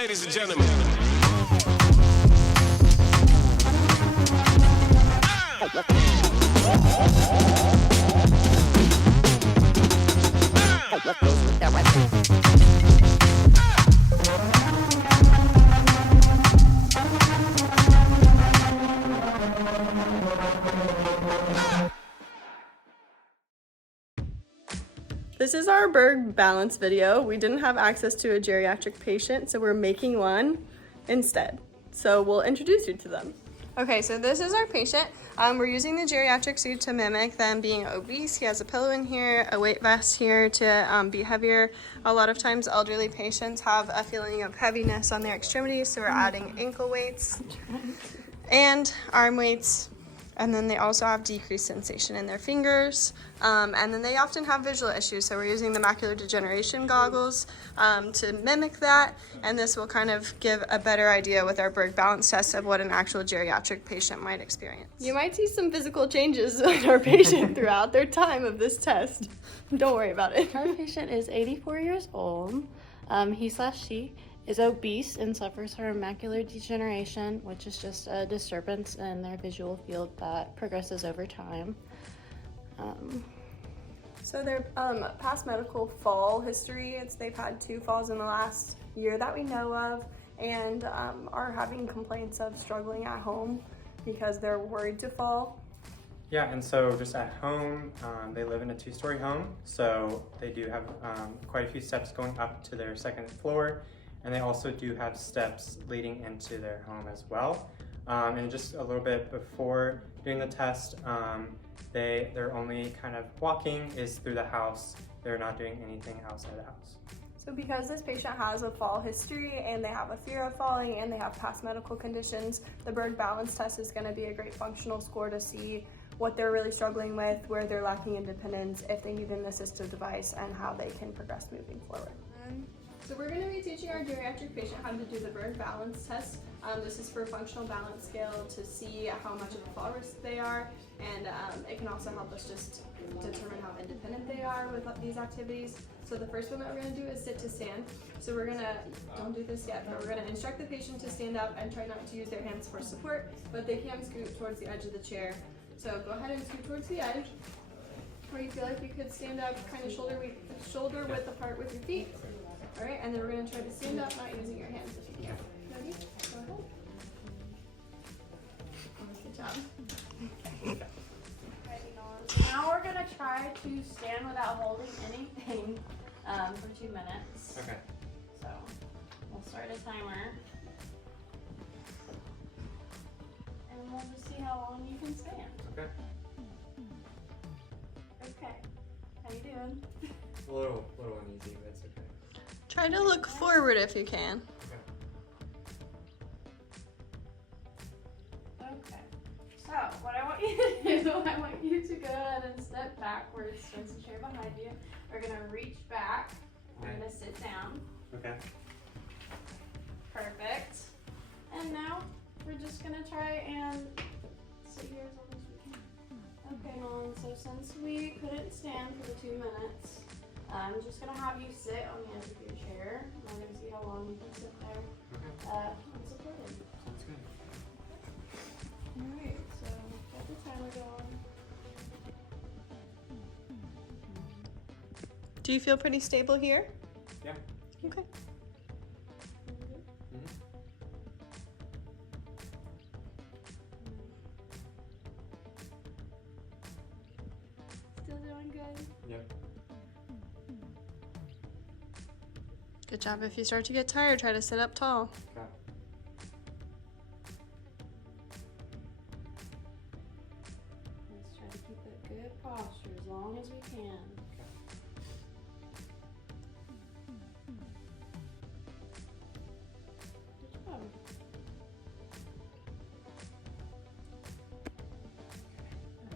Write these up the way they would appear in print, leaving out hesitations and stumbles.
Ladies and gentlemen. This is our Berg balance video. We didn't have access to a geriatric patient, so we're making one instead. So we'll introduce you to them. Okay, so this is our patient. We're using the geriatric suit to mimic them being obese. He has a pillow in here, a weight vest here to be heavier. A lot of times elderly patients have a feeling of heaviness on their extremities, so we're adding ankle weights and arm weights. And then they also have decreased sensation in their fingers. And then they often have visual issues. So we're using the macular degeneration goggles to mimic that. And this will kind of give a better idea with our Berg balance test of what an actual geriatric patient might experience. You might see some physical changes in our patient throughout their time of this test. Don't worry about it. Our patient is 84 years old. He/she is obese and suffers from macular degeneration, which is just a disturbance in their visual field that progresses over time. So their past medical fall history, they've had 2 falls in the last year that we know of, and are having complaints of struggling at home because they're worried to fall. Yeah, and so just at home, they live in a 2-story home, so they do have quite a few steps going up to their 2nd floor. And they also do have steps leading into their home as well. And just a little bit before doing the test, their only kind of walking is through the house. They're not doing anything outside the house. So because this patient has a fall history and they have a fear of falling and they have past medical conditions, the Berg balance test is going to be a great functional score to see what they're really struggling with, where they're lacking independence, if they need an assistive device, and how they can progress moving forward. So we're going to be teaching our geriatric patient how to do the Berg balance test. This is for functional balance scale to see how much of a fall risk they are, and it can also help us just determine how independent they are with these activities. So the first one that we're going to do is sit to stand. So we're going to, don't do this yet, but we're going to instruct the patient to stand up and try not to use their hands for support, but they can scoot towards the edge of the chair. So go ahead and scoot towards the edge, where you feel like you could stand up kind of shoulder width apart with your feet. All right, and then we're going to try to stand up, not using your hands if you can. Ready? Go ahead. Good job. Now we're going to try to stand without holding anything for 2 minutes. Okay. So we'll start a timer. And we'll just see how long you can stand. Okay. Okay. How you doing? A little uneasy, but it's okay. Try to look forward if you can. Okay. So what I want you to do, I want you to go ahead and step backwards towards the chair behind you. We're going to reach back. We're going to sit down. Okay. Perfect. And now we're just going to try and sit here as long as we can. Okay, Nolan, so since we couldn't stand for the 2 minutes, I'm just going to have you sit on the edge of your chair. I'm going to see how long you can sit there unsupported. Sounds good. Alright, so get the timer going. Do you feel pretty stable here? Yeah. Okay. Still doing good? Yep. Good job. If you start to get tired, try to sit up tall. Okay. Let's try to keep a good posture as long as we can. Good job.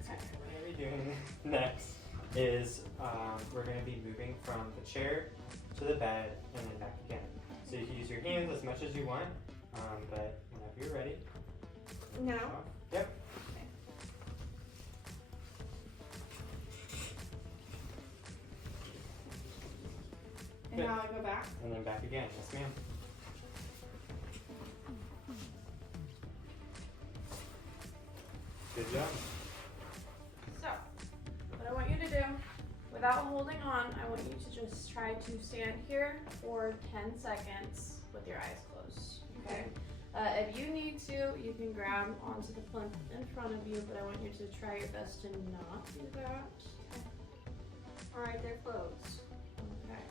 Okay. What we're going to be doing next is we're going to be moving from the chair to the bed and then back again. So you can use your hands as much as you want, but whenever you're ready. No. Yep. And now I go back. And then back again. Yes, ma'am. Good job. So, what I want you to do, without holding on, I want you to just try to stand here for 10 seconds with your eyes closed, okay? If you need to, you can grab onto the plinth in front of you, but I want you to try your best to not do that. Okay. All right, they're closed. Okay.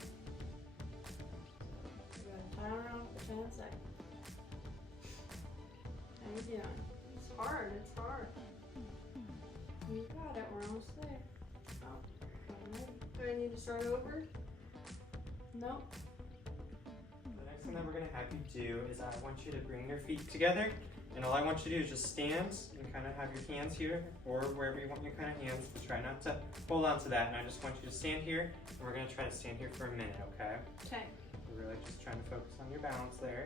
We're gonna time around for 10 seconds. How you doing? It's hard. It's hard. You got it. We're almost there. Oh, alright. Do I need to start over? Nope. The next thing that we're going to have you do is I want you to bring your feet together, and all I want you to do is just stand and kind of have your hands here or wherever you want your kind of hands. Try not to hold on to that, and I just want you to stand here, and we're going to try to stand here for a minute, okay? Okay. We're really just trying to focus on your balance there.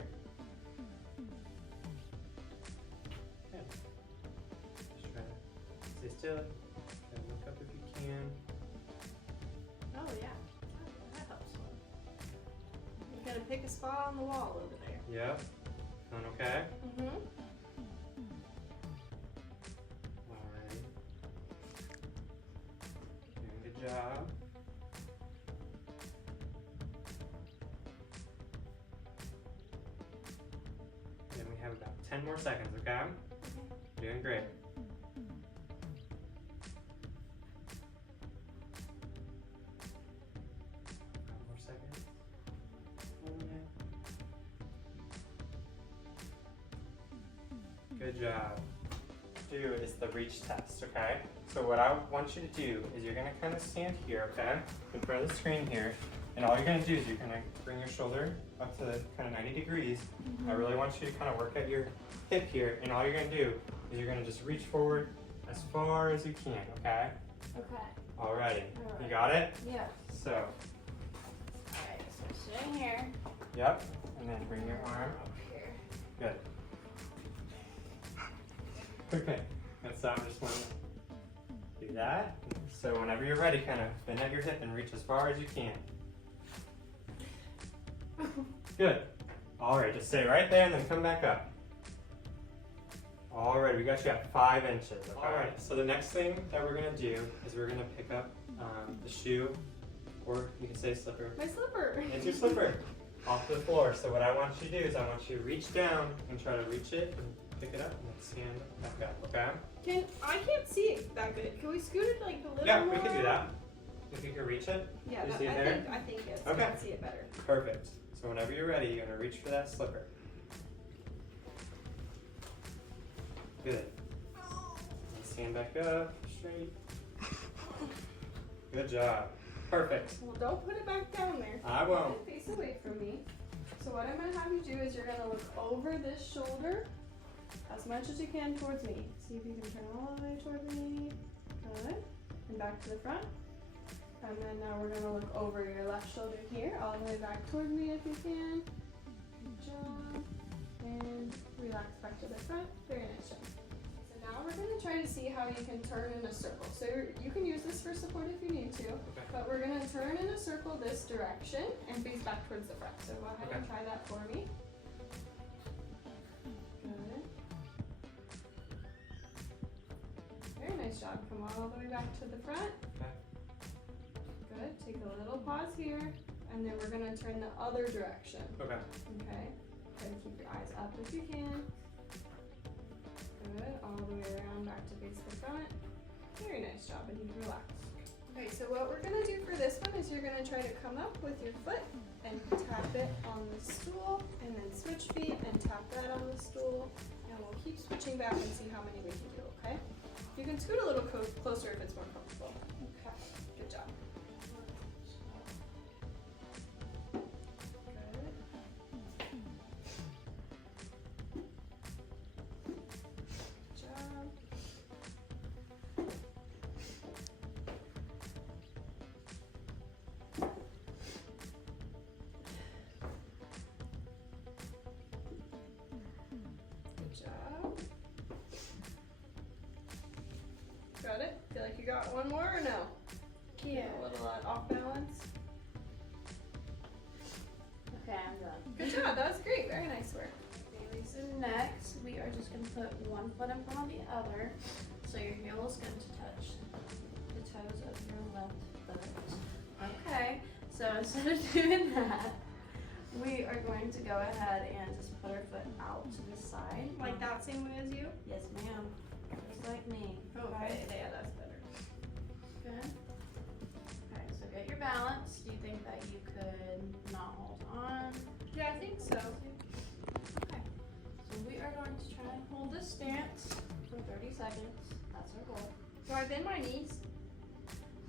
Good. Just try to stay still. Try to look up if you can. Oh yeah. That helps. You gotta pick a spot on the wall over there. Yep. Feeling okay? Mm-hmm. Alright. Doing a good job. And we have about 10 more seconds, okay? You're doing great. 5 more seconds. Holding it. Good job. Do is the reach test, okay? So what I want you to do is you're gonna kind of stand here, okay, in front of the screen here, and all you're gonna do is you're gonna bring your shoulder up to kind of 90 degrees. I really want you to kind of work at your hip here, and all you're gonna do is you're gonna just reach forward as far as you can, okay? Okay. Alrighty, Alright. you got it? Yeah. So, Alright, so sitting here. yep, and then bring your arm Up here. Good. Okay, and so I'm just gonna do that. So whenever you're ready, kind of bend at your hip and reach as far as you can. Good. All right, just stay right there and then come back up. All right, we got you at 5 inches. Okay? All right, so the next thing that we're gonna do is we're gonna pick up the shoe, or you can say slipper. My slipper. It's your slipper off the floor. So what I want you to do is I want you to reach down and try to reach it and pick it up and then stand back up, okay? I can't see it that good. Can we scoot it like a little Yeah, more? we can do that. If you can reach it. Yeah, You that, see it there? I think yes. Okay. I can see it better. Perfect. So whenever you're ready, you're gonna reach for that slipper. Good. And stand back up, straight. Good job. Perfect. Well, don't put it back down there. I won't. Face away from me. So what I'm gonna have you do is you're gonna look over this shoulder as much as you can towards me. See if you can turn all the way towards me. Good. And back to the front. And then now we're gonna look over your left shoulder here, all the way back towards me if you can. Good job. And relax back to the front. Very nice job. So now we're gonna try to see how you can turn in a circle. So you can use this for support if you need to, but we're gonna turn in a circle this direction and face back towards the front. So go ahead and try that for me. Good. Very nice job. Come all the way back to the front. Okay. Good. Take a little pause here, and then we're gonna turn the other direction. Okay. Okay. Try to keep your eyes up if you can. Good. All the way around back to face the front. Very nice job, and you can relax. Okay, so what we're gonna do for this one is you're gonna try to come up with your foot and tap it on the stool, and then switch feet and tap that on the stool, and we'll keep switching back and see how many we can do. Okay. You can scoot a little closer if it's more comfortable. Okay. Good job. Good. Good job. Good job. Got it? Feel like you got one more or no? Yeah. A little off balance. Okay, I'm done. Good job. That was great. Very nice work. Okay, so next we are just going to put one foot in front of the other, so your heel is going to touch the toes of your left foot. Okay, so instead of doing that, we are going to go ahead and just put our foot out to the side. Like that same way as you? Yes, ma'am. Just like me. Okay, yeah, that's better. Good. Okay, so get your balance. Do you think that you could not hold on? Yeah, I think so. Okay. So we are going to try and hold this stance for 30 seconds. That's our goal. Do I bend my knees?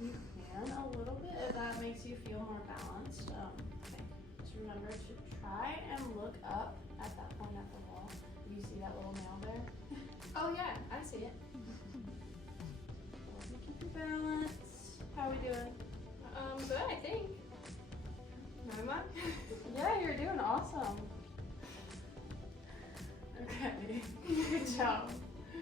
You can a little bit if that makes you feel more balanced. Okay. Just remember to try and look up at that point at the wall. You see that little nail there? Oh yeah, I see it. Keep your balance. How are we doing? Good, I think. Am I? Yeah, you're doing awesome. Okay. Good job.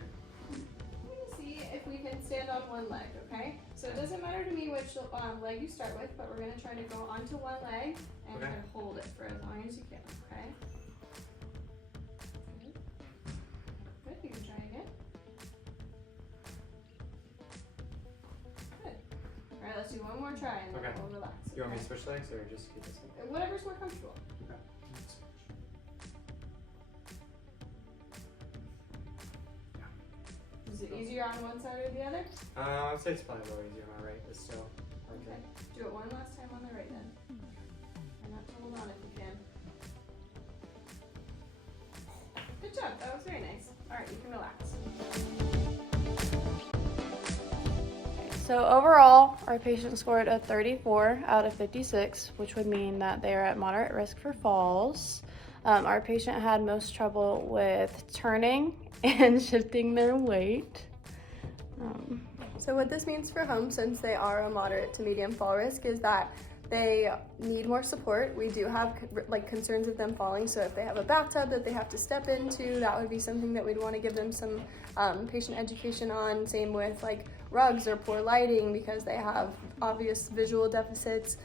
Let me see if we can stand on one leg, okay? So it doesn't matter to me which leg you start with, but we're gonna try to go onto one leg and Okay. try to hold it for as long as you can, okay? Good. Good, you can try again. Good. All right, let's do one more try and then Okay. we'll relax. You want me to okay? switch legs or just keep this? Whatever's more comfortable. Okay. Is it easier on one side or the other? I'd say it's probably a little easier on my right, but still. Okay. Do it one last time on the right then. And not to hold on if you can. Good job. That was very nice. All right, you can relax. So overall, our patient scored a 34 out of 56, which would mean that they are at moderate risk for falls. Our patient had most trouble with turning and shifting their weight. So what this means for home, since they are a moderate to medium fall risk, is that they need more support. We do have concerns of them falling, so if they have a bathtub that they have to step into, that would be something that we'd want to give them some patient education on. Same with like rugs or poor lighting because they have obvious visual deficits.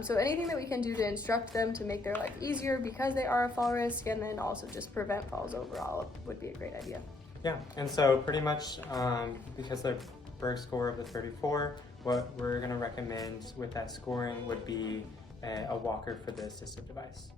So anything that we can do to instruct them to make their life easier because they are a fall risk, and then also just prevent falls overall would be a great idea. Yeah, and so pretty much because the Berg score of the 34, what we're going to recommend with that scoring would be a walker for the assistive device.